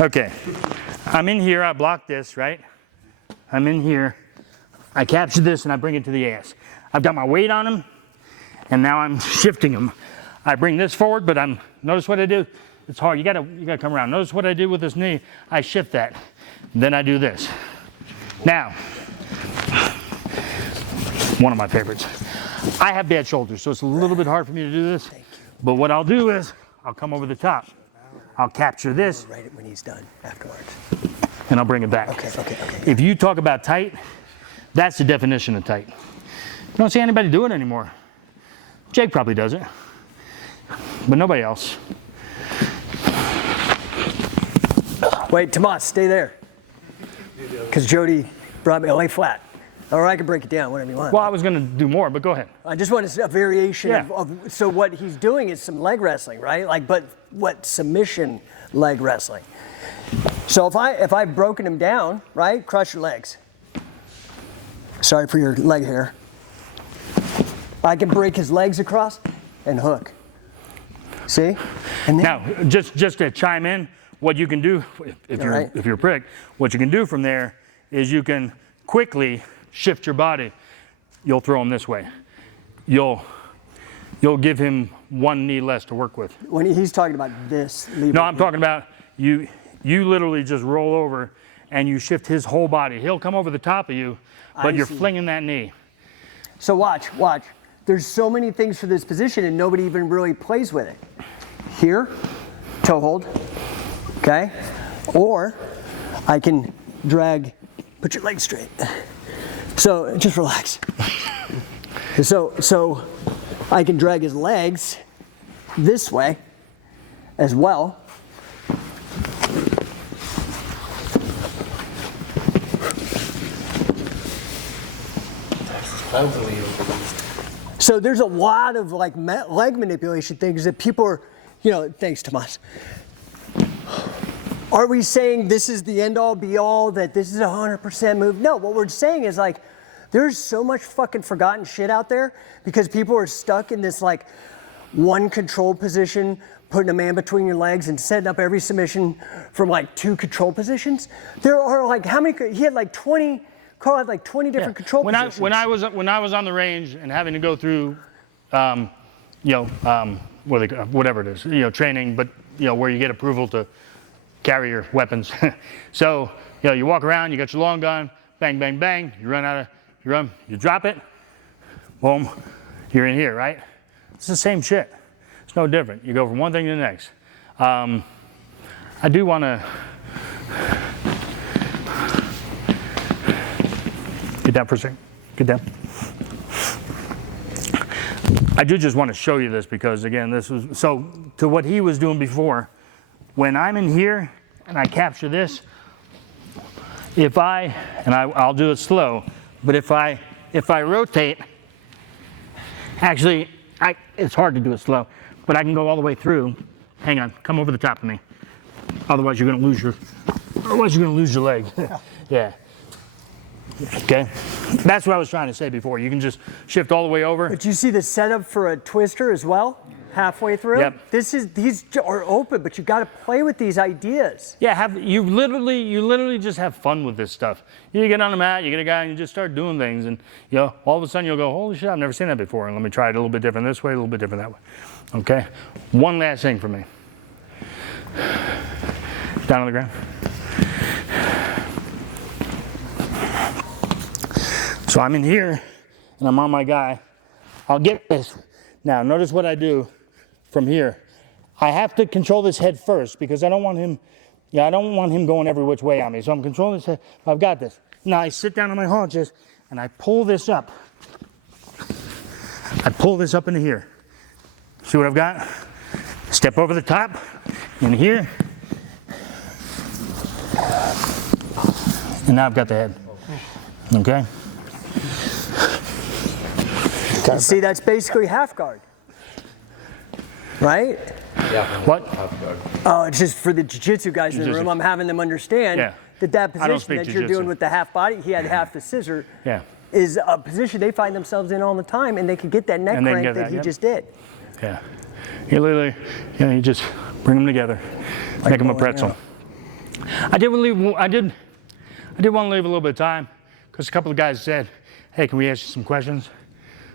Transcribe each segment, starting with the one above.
Okay, I'm in here, I block this, right? I'm in here, I capture this and I bring it to the ass. I've got my weight on him, and now I'm shifting him. I bring this forward, but notice what I do? It's hard, you gotta come around. Notice what I do with this knee, I shift that. Then I do this. Now, one of my favorites. I have bad shoulders, so it's a little bit hard for me to do this. But what I'll do is, I'll come over the top. I'll capture this. Write it when he's done afterwards. And I'll bring it back. Okay. If you talk about tight, that's the definition of tight. You don't see anybody do it anymore. Jake probably does it, but nobody else. Wait, Tomas, stay there. Because Jody brought me lay flat. Or I can break it down, whatever you want. Well, I was going to do more, but go ahead. I just want a variation of, so what he's doing is some leg wrestling, right? Like, but what submission leg wrestling. So if I've broken him down, right? Crush your legs. Sorry for your leg hair. I can break his legs across and hook. See? And then, now, just to chime in, what you can do, if you're a prick, what you can do from there is you can quickly shift your body. You'll throw him this way. You'll give him one knee less to work with. When he's talking about this. No, I'm talking about you literally just roll over and you shift his whole body. He'll come over the top of you, but you're flinging that knee. So watch. There's so many things for this position and nobody even really plays with it. Here, toe hold, okay? Or I can drag, put your legs straight. So just relax. So I can drag his legs this way as well. So there's a lot of like leg manipulation things that people are, thanks, Tomas. Are we saying this is the end all be all, that this is a 100% move? No, what we're saying is like, there's so much fucking forgotten shit out there because people are stuck in this like one control position, putting a man between your legs and setting up every submission from like 2 control positions. There are like, how many, he had like 20, Carl had like 20 different control positions. When I was on the range and having to go through, whatever it is, training, but where you get approval to carry your weapons. So, you walk around, you got your long gun, bang, bang, bang, you drop it, boom, you're in here, right? It's the same shit. It's no different. You go from one thing to the next. I do want to get down for a second. Get down. I do just want to show you this because, again, this was, so to what he was doing before, when I'm in here and I capture this, I'll do it slow, but if I rotate, actually, it's hard to do it slow, but I can go all the way through. Hang on, come over the top of me. Otherwise you're gonna lose your leg. Yeah. Okay, that's what I was trying to say before. You can just shift all the way over. But you see the setup for a twister as well? Halfway through? Yep. These are open, but you got to play with these ideas. Yeah, you literally just have fun with this stuff. You get on the mat, you get a guy, and you just start doing things, and all of a sudden you'll go, holy shit, I've never seen that before, and let me try it a little bit different this way, a little bit different that way. Okay? One last thing for me. Down on the ground. So I'm in here, and I'm on my guy. I'll get this. Now, notice what I do from here. I have to control this head first because I don't want him going every which way on me. So I'm controlling this head. I've got this. Now I sit down on my haunches and I pull this up. I pull this up into here. See what I've got? Step over the top, in here. And now I've got the head. Okay? You see, that's basically half guard. Right? Yeah. What? Oh, it's just for the jiu-jitsu guys in the room, I'm having them understand that position that you're doing with the half body, he had half the scissor, is a position they find themselves in all the time, and they can get that neck crank that he just did. Yeah. You literally, you just bring them together, make them a pretzel. I did want to leave a little bit of time because a couple of guys said, hey, can we ask you some questions?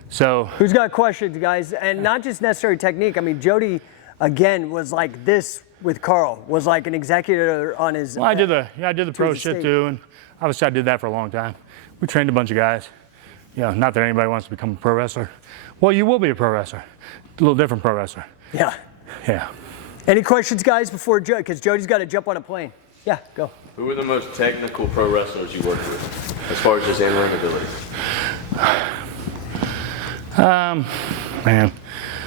So who's got questions, guys? And not just necessary technique. I mean, Jody, again, was like this with Carl, was like an executor on his. Well, I did the pro shit too, and obviously I did that for a long time. We trained a bunch of guys. You know, not that anybody wants to become a pro wrestler. Well, you will be a pro wrestler, a little different pro wrestler. Yeah. Yeah. Any questions, guys, before Jody? Because Jody's got to jump on a plane. Yeah, go. Who were the most technical pro wrestlers you worked with, as far as just in-ring ability? Man.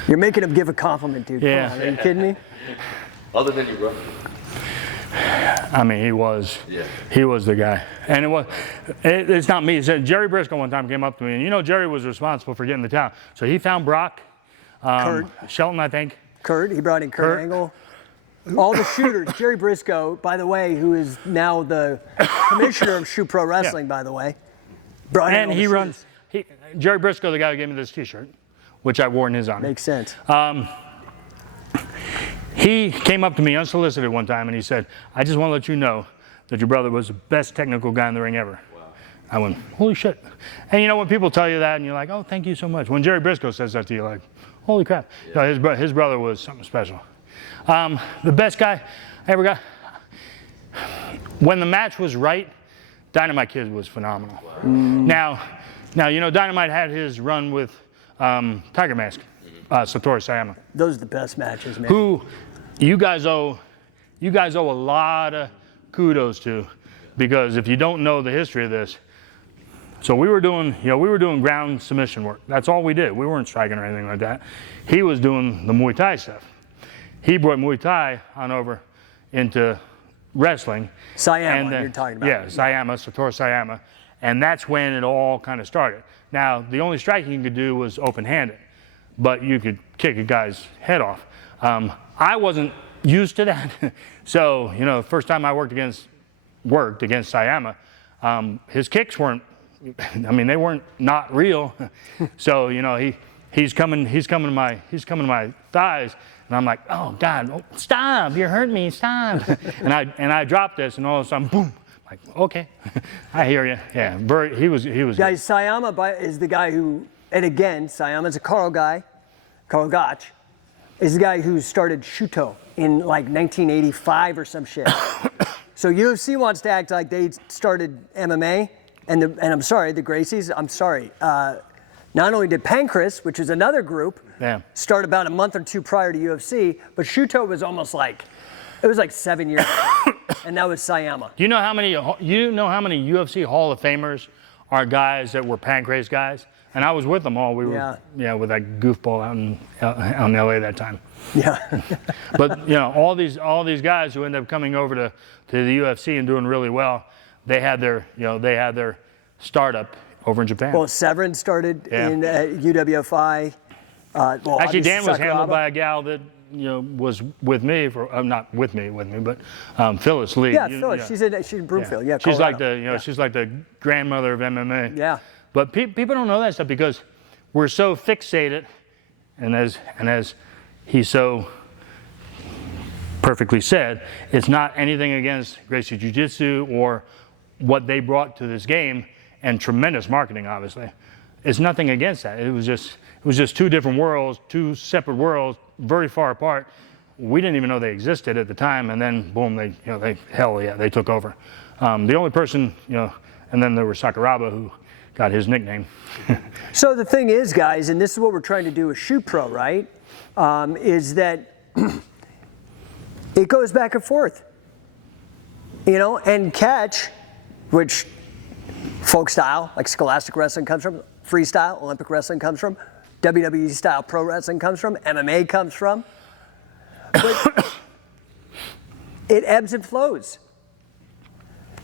You're making him give a compliment, dude. Yeah. Come on, are you kidding me? Other than your brother. I mean, he was the guy. And it's not me. Jerry Brisco one time came up to me, and you know Jerry was responsible for getting the town. So he found Brock, Kurt. Shelton, I think. Kurt, he brought in Kurt Angle. All the shooters. Jerry Brisco, by the way, who is now the commissioner of Shoot Pro Wrestling, by the way. Brought in all the shooters. Jerry Brisco, the guy who gave me this t-shirt, which I wore in his honor. Makes sense. He came up to me unsolicited one time and he said, I just want to let you know that your brother was the best technical guy in the ring ever. Wow. I went, holy shit. And you know when people tell you that and you're like, oh, thank you so much. When Jerry Brisco says that to you, like, holy crap. Yeah. You know, his brother was something special. The best guy I ever got, when the match was right, Dynamite Kid was phenomenal. Wow. Now, you know, Dynamite had his run with Tiger Mask, Satoru Sayama. Those are the best matches, man. Who you guys owe a lot of kudos to, because if you don't know the history of this, so we were doing ground submission work. That's all we did. We weren't striking or anything like that. He was doing the Muay Thai stuff. He brought Muay Thai on over into wrestling. Sayama, you're talking about. Yeah, Sayama, Satoru Sayama. And that's when it all kind of started. Now, the only striking you could do was open-handed, but you could kick a guy's head off. I wasn't used to that. So, you know, the first time I worked against Sayama, his kicks weren't, I mean, they weren't not real. So, you know, he's coming to my thighs, and I'm like, oh God, stop, you're hurting me, stop. and I dropped this, and all of a sudden, boom. Like, okay, I hear you. Yeah, he was. Guys, Sayama is the guy who, and again, Sayama's a Carl guy. Carl Gotch is the guy who started Shuto in like 1985 or some shit. So UFC wants to act like they started MMA, and I'm sorry, the Gracies. I'm sorry. Not only did Pancras, which is another group, start about a month or two prior to UFC, but Shuto was almost like. It was like 7 years ago, and that was Sayama. Do you know how many UFC Hall of Famers are guys that were Pancrase guys? And I was with them all. We were with that goofball out in LA that time. Yeah. But you know, all these guys who ended up coming over to the UFC and doing really well, they had their startup over in Japan. Well, Severin started in UWFI. Actually, Dan was handled by a gal that was with me for not with me, but Phyllis Lee. Yeah, Phyllis. She's in Broomfield. Yeah, she's like she's like the grandmother of MMA. Yeah. But people don't know that stuff because we're so fixated, and as he so perfectly said, it's not anything against Gracie Jiu-Jitsu or what they brought to this game, and tremendous marketing, obviously. It's nothing against that. It was just two different worlds, two separate worlds, very far apart. We didn't even know they existed at the time, and then boom, they took over. The only person, and then there was Sakuraba who got his nickname. So the thing is, guys, and this is what we're trying to do with Shoot Pro, right? Is that it goes back and forth, and catch, which folk style, like Scholastic Wrestling comes from, freestyle, Olympic Wrestling comes from, WWE style pro wrestling comes from, MMA comes from. But it ebbs and flows.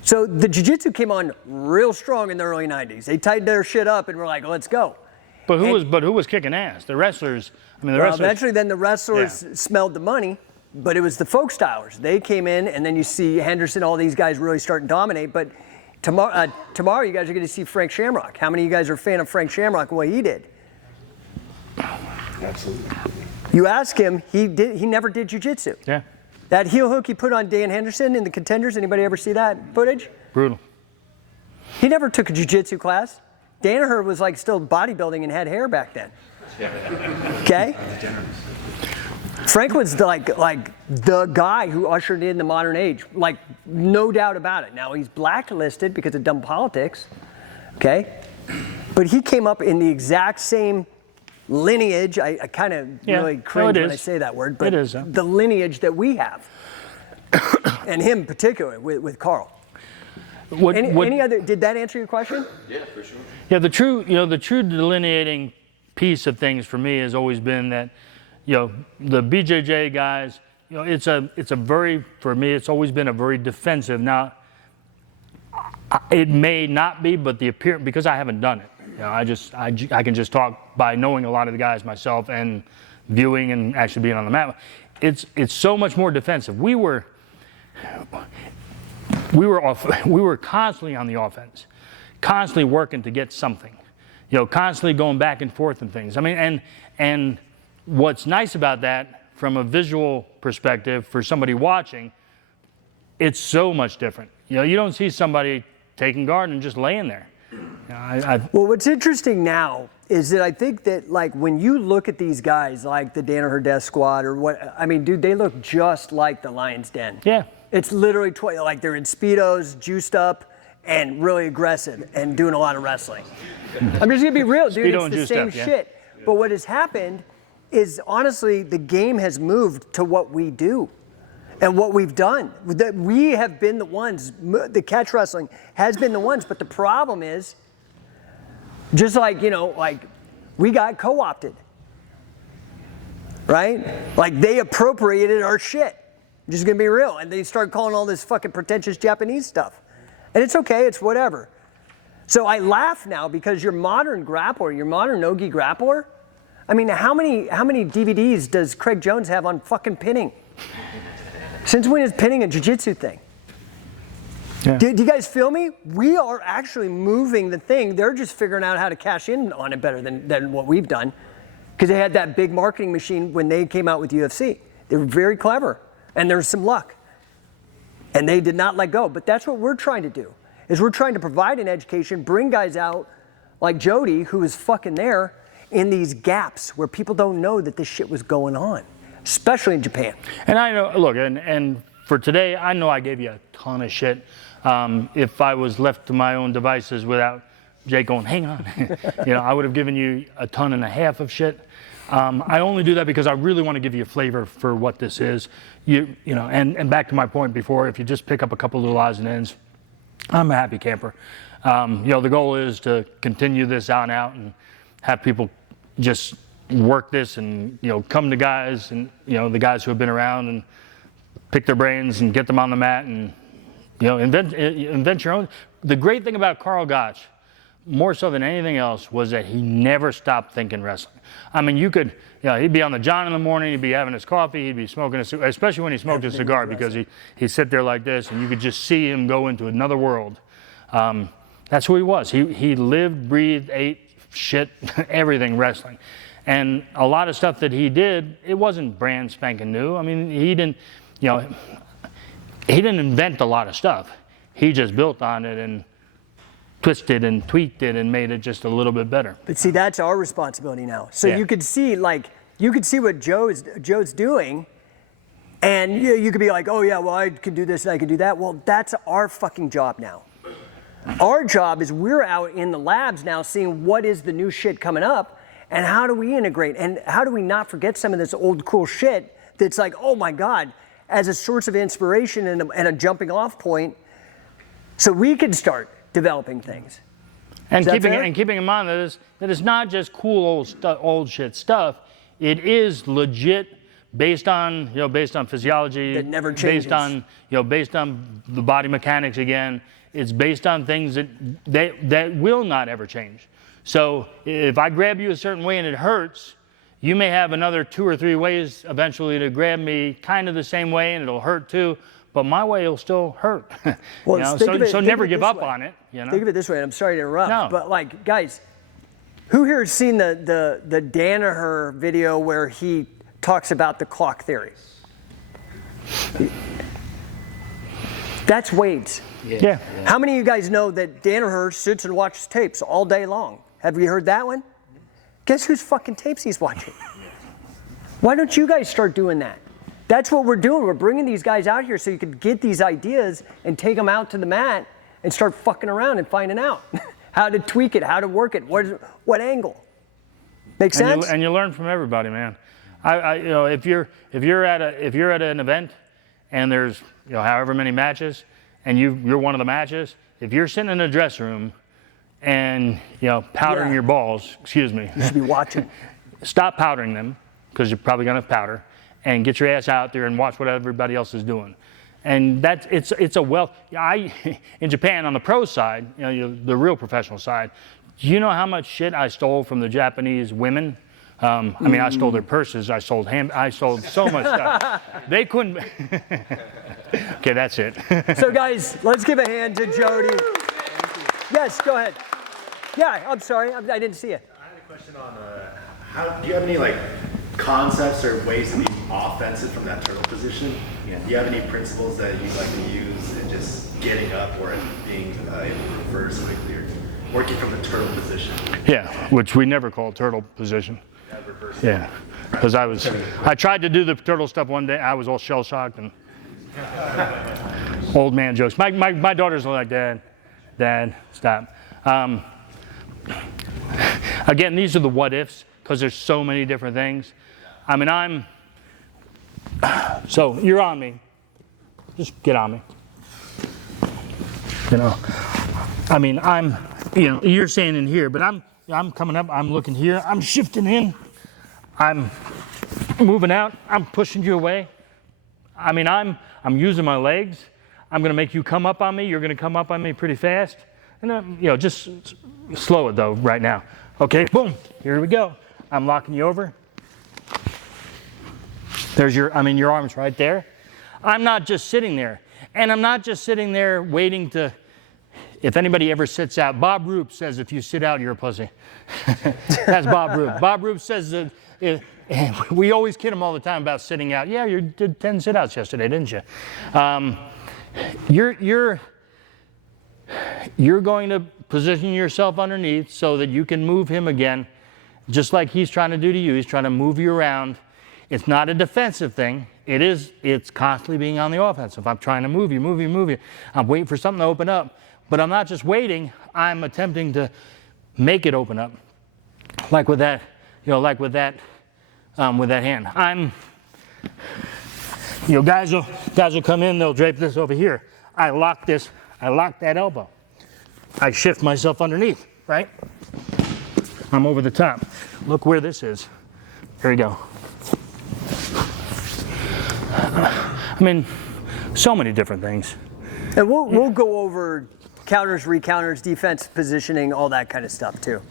So the jiu-jitsu came on real strong in the early 90s. They tightened their shit up and were like, let's go. But who was kicking ass? The wrestlers. I mean, wrestlers. Eventually then the wrestlers smelled the money, but it was the folk stylers. They came in, and then you see Henderson, all these guys really starting to dominate. But tomorrow you guys are going to see Frank Shamrock. How many of you guys are a fan of Frank Shamrock and what he did? Absolutely. You ask him, he never did jiu-jitsu. Yeah. That heel hook he put on Dan Henderson in the Contenders, anybody ever see that footage? Brutal. He never took a jiu-jitsu class. Danaher was like still bodybuilding and had hair back then. Okay? Franklin's like the guy who ushered in the modern age, like no doubt about it. Now he's blacklisted because of dumb politics, okay? But he came up in the exact same lineage. I kind of really cringe when I say that word, but it is, the lineage that we have, and him particularly with Carl. Any other? Did that answer your question? Yeah, for sure. Yeah, the true delineating piece of things for me has always been that, the BJJ guys, it's a very, for me, it's always been a very defensive. Now, it may not be, but the appearance, because I haven't done it. I can just talk by knowing a lot of the guys myself and viewing and actually being on the mat. It's so much more defensive. We were constantly on the offense, constantly working to get something, constantly going back and forth and things. I mean, and what's nice about that from a visual perspective for somebody watching, it's so much different. You don't see somebody taking guard and just laying there. Well, what's interesting now is that I think that like when you look at these guys like the Danaher Death Squad or what, I mean, dude, they look just like the Lion's Den. Yeah. It's literally like they're in Speedos, juiced up, and really aggressive and doing a lot of wrestling. I'm just gonna be real, dude. Speedo It's the same shit. But what has happened is honestly the game has moved to what we do and what we've done. That we have been the ones, the catch wrestling has been the ones, but the problem is, just like, like we got co-opted, right? Like they appropriated our shit. I'm just gonna be real. And they start calling all this fucking pretentious Japanese stuff. And it's okay, it's whatever. So I laugh now because your modern grappler, your modern no-gi grappler, I mean, how many DVDs does Craig Jones have on fucking pinning? Since when is pinning a jiu-jitsu thing? Yeah. Do you guys feel me? We are actually moving the thing. They're just figuring out how to cash in on it better than what we've done. Because they had that big marketing machine when they came out with UFC. They were very clever. And there's some luck. And they did not let go. But that's what we're trying to do. Is we're trying to provide an education, bring guys out like Jody, who is fucking there, in these gaps where people don't know that this shit was going on, especially in Japan. And I know, look, and for today, I know I gave you a ton of shit. If I was left to my own devices without Jake going, hang on, I would have given you a ton and a half of shit. I only do that because I really want to give you a flavor for what this is. And back to my point before, if you just pick up a couple little odds and ends, I'm a happy camper. The goal is to continue this on out and have people just work this and, come to guys and, the guys who have been around and pick their brains and get them on the mat and, invent your own. The great thing about Carl Gotch, more so than anything else, was that he never stopped thinking wrestling. I mean, you could, he'd be on the John in the morning, he'd be having his coffee, he'd be smoking a cigar, especially when he smoked a cigar, because he'd sit there like this and you could just see him go into another world. That's who he was. He lived, breathed, ate, shit, everything wrestling. And a lot of stuff that he did, it wasn't brand spanking new. I mean, he didn't invent a lot of stuff. He just built on it and twisted and tweaked it and made it just a little bit better. But see, that's our responsibility now. So you could see, what Joe's doing, and you could be like, oh yeah, well I can do this and I can do that. Well, that's our fucking job now. Our job is we're out in the labs now seeing what is the new shit coming up and how do we integrate and how do we not forget some of this old cool shit that's like, oh my God, as a source of inspiration and a jumping off point so we can start developing things. And keeping in mind that it's not just cool old shit stuff. It is legit based on physiology. That never changes. Based on the body mechanics again. It's based on things that will not ever change. So if I grab you a certain way and it hurts, you may have another 2 or 3 ways eventually to grab me kind of the same way and it'll hurt too, but my way will still hurt. Well, so never give up on it. Think of it this way, and I'm sorry to interrupt, No. but guys, who here has seen the Danaher video where he talks about the clock theory. That's weights. Yeah. How many of you guys know that Danaher sits and watches tapes all day long? Have you heard that one? Guess whose fucking tapes he's watching? Why don't you guys start doing that? That's what we're doing. We're bringing these guys out here so you could get these ideas and take them out to the mat and start fucking around and finding out how to tweak it, how to work it, what angle. Make sense? And you learn from everybody, man. You know, if you're at an event and there's, you know, however many matches, and you're one of the matches, if you're sitting in a dressing room and, you know, powdering your balls, excuse me. You should be watching. Stop powdering them, because you're probably gonna powder, and get your ass out there and watch what everybody else is doing. And it's a wealth. In Japan, on the pro side, you know, the real professional side, do you know how much shit I stole from the Japanese women? I mean, I stole their purses. I sold so much stuff. They couldn't. Okay, that's it. So guys, let's give a hand to Jody. Yes, go ahead. Yeah, I'm sorry, I didn't see it. I had a question on do you have any like concepts or ways to be offensive from that turtle position? Yeah. Do you have any principles that you like to use in just getting up or being able to reverse quickly or working from the turtle position? Yeah, which we never call turtle position. Yeah, because I tried to do the turtle stuff one day. I was all shell shocked and old man jokes. My daughters are like, Dad, stop. Again, these are the what ifs because there's so many different things. I mean, so you're on me. Just get on me. You know, I mean, you know, you're standing here, but I'm coming up, I'm looking here, I'm shifting in, I'm moving out, I'm pushing you away. I mean, I'm using my legs. I'm gonna make you come up on me, you're gonna come up on me pretty fast. And you know, just slow it though right now. Okay, boom, here we go. I'm locking you over. There's your arm's right there. I'm not just sitting there. And I'm not just sitting there waiting to, if anybody ever sits out, Bob Roop says if you sit out, you're a pussy. That's Bob Roop. Bob Roop says that, we always kid him all the time about sitting out. Yeah, you did 10 sit-outs yesterday, didn't you? You're going to position yourself underneath so that you can move him again, just like he's trying to do to you. He's trying to move you around. It's not a defensive thing. It's constantly being on the offensive. I'm trying to move you. I'm waiting for something to open up. But I'm not just waiting, I'm attempting to make it open up. Like with that, you know, with that hand. You know, guys will come in, they'll drape this over here. I lock that elbow. I shift myself underneath, right? I'm over the top. Look where this is. Here we go. I mean, so many different things. And we'll go over counters, recounters, defense positioning, all that kind of stuff too.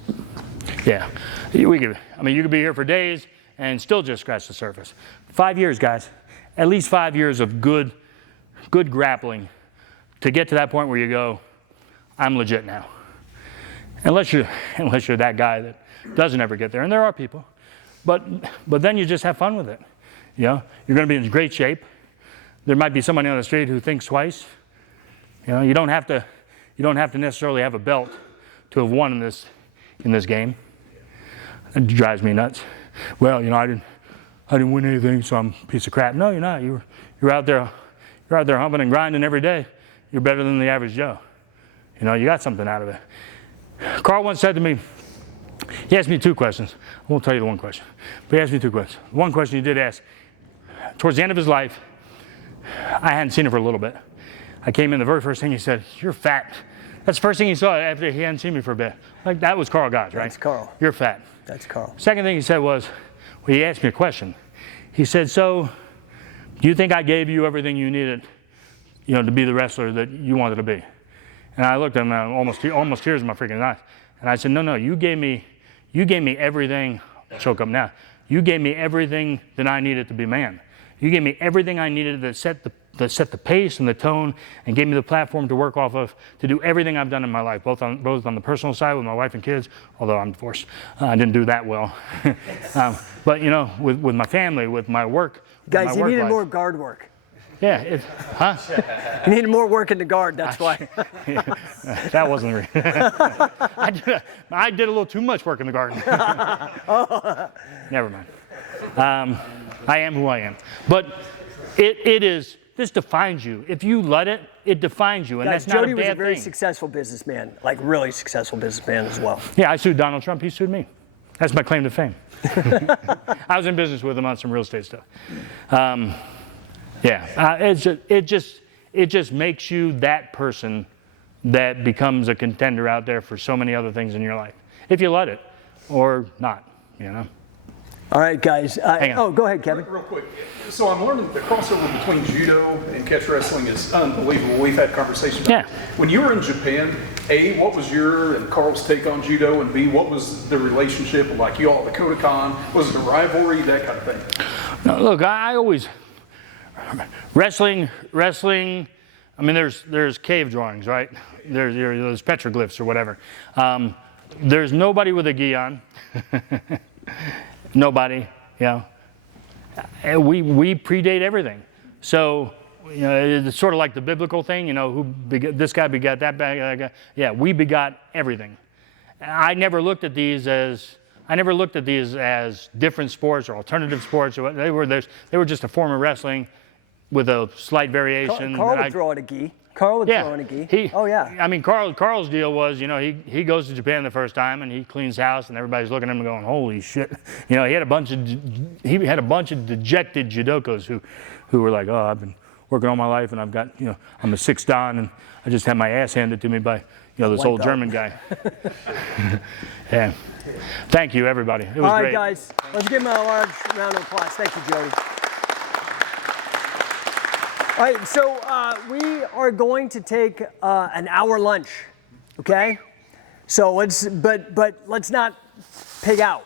Yeah, you could be here for days and still just scratch the surface. 5 years, guys. At least 5 years of good grappling to get to that point where you go, I'm legit now. Unless you're that guy that doesn't ever get there, and there are people, but then you just have fun with it. You know, you're going to be in great shape. There might be somebody on the street who thinks twice. You know, you don't have to necessarily have a belt to have won in this game. It drives me nuts. Well, you know, I didn't win anything, so I'm a piece of crap. No, you're not. You're out there humping and grinding every day. You're better than the average Joe. You know, you got something out of it. Carl once said to me, he asked me 2 questions. I won't tell you the one question, but he asked me 2 questions. One question he did ask, towards the end of his life, I hadn't seen him for a little bit. I came in, the very first thing he said, you're fat. That's the first thing he saw after he hadn't seen me for a bit. Like, that was Carl Gotch, right? That's Carl. You're fat. That's Carl. Second thing he said was, well, he asked me a question. He said, so, do you think I gave you everything you needed, you know, to be the wrestler that you wanted to be? And I looked at him, almost tears in my freaking eyes. And I said, no, you gave me everything, choke up now. You gave me everything that I needed to be man. You gave me everything I needed to set that set the pace and the tone and gave me the platform to work off of, to do everything I've done in my life, both on the personal side with my wife and kids, although I'm divorced. I didn't do that well. But you know, with my family, with my work. Guys, you needed more guard work. Yeah, You needed more work in the guard, that's why. That wasn't real. I did a little too much work in the garden. Never mind. I am who I am. But this defines you. If you let it, it defines you, and Guys, that's not Jody a bad thing. was a very successful businessman, like really successful businessman as well. Yeah, I sued Donald Trump, he sued me. That's my claim to fame. I was in business with him on some real estate stuff. It just makes you that person that becomes a contender out there for so many other things in your life, if you let it, or not, you know. All right, guys. Oh, go ahead, Kevin. Real quick. So I'm learning the crossover between judo and catch wrestling is unbelievable. We've had conversations about it. When you were in Japan, A, what was your and Carl's take on judo? And B, what was the relationship like you all at the Kodokan? Was it a rivalry, that kind of thing? No, look, I always, wrestling, I mean, there's cave drawings, right? There's petroglyphs or whatever. There's nobody with a gi on. Nobody, you know. We predate everything. So, you know, it's sort of like the biblical thing, you know, this guy begot that guy. Yeah, we begot everything. I never looked at these as different sports or alternative sports. They were just a form of wrestling with a slight variation. Carl would throw in a gi. Carl would throw in a gi. Oh, yeah. I mean, Carl's deal was, you know, he goes to Japan the first time and he cleans house and everybody's looking at him and going, holy shit. You know, he had a bunch of dejected judokos who were like, oh, I've been working all my life and I've got, you know, I'm a 6th dan and I just had my ass handed to me by, you know, this old German guy. Yeah. Thank you, everybody. It was great. All right, guys. Let's give him a large round of applause. Thank you, Jody. All right, so we are going to take an hour lunch, okay? So but let's not pig out.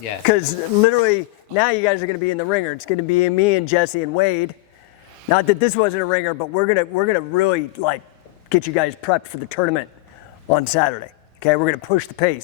Yeah. Because literally now you guys are going to be in the ringer. It's going to be me and Jesse and Wade. Not that this wasn't a ringer, but we're gonna really like get you guys prepped for the tournament on Saturday. Okay, we're gonna push the pace.